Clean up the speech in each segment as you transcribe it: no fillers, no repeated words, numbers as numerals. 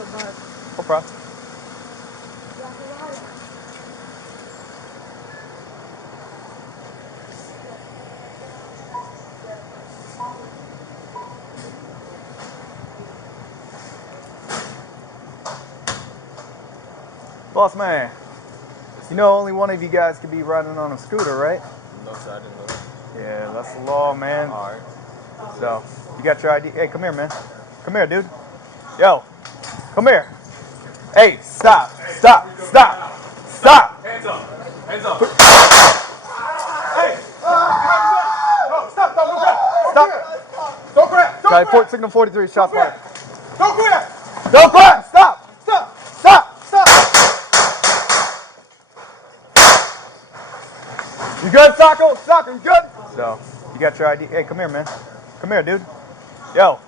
No problem. Boss man, you know only one of you guys could be riding on a scooter, right? No, sir, I didn't know that. Yeah, that's the law, man. All right. So, you got your ID? Hey, come here, man. Come here, dude. Yo, come here. Hey, stop, stop, stop, stop. Hands up, hands up. Hey, no, stop, don't grab. Stop. Don't grab, don't Guy, grab. signal 43, shots fired. Don't grab. Don't grab, stop, Stop, stop. stop. You good, Socko? Socko, you good? So, you got your ID? Hey, come here, man. Come here, dude. Yo,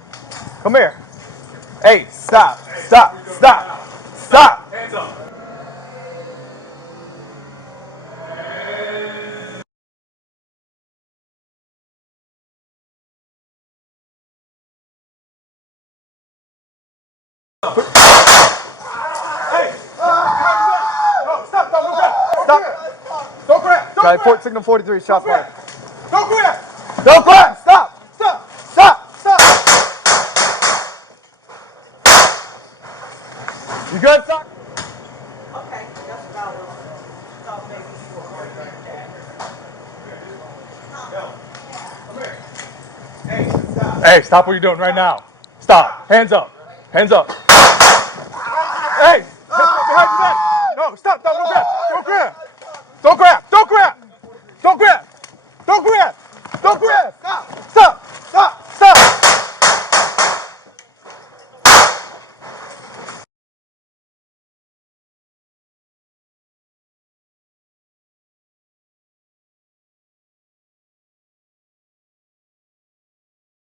come here. Hey, stop, stop, stop, stop. Hands up. Hey, no, stop, don't grab. Stop. Don't grab, don't Guy, grab. signal 43, shots fired. Don't grab. Don't grab, stop, Stop, stop. stop. You good, Socko? Okay, that's what I was thought maybe you were going to get that. Hey, stop. Hey, stop what you're doing right now. Stop. Hands up. Hands up. Hey,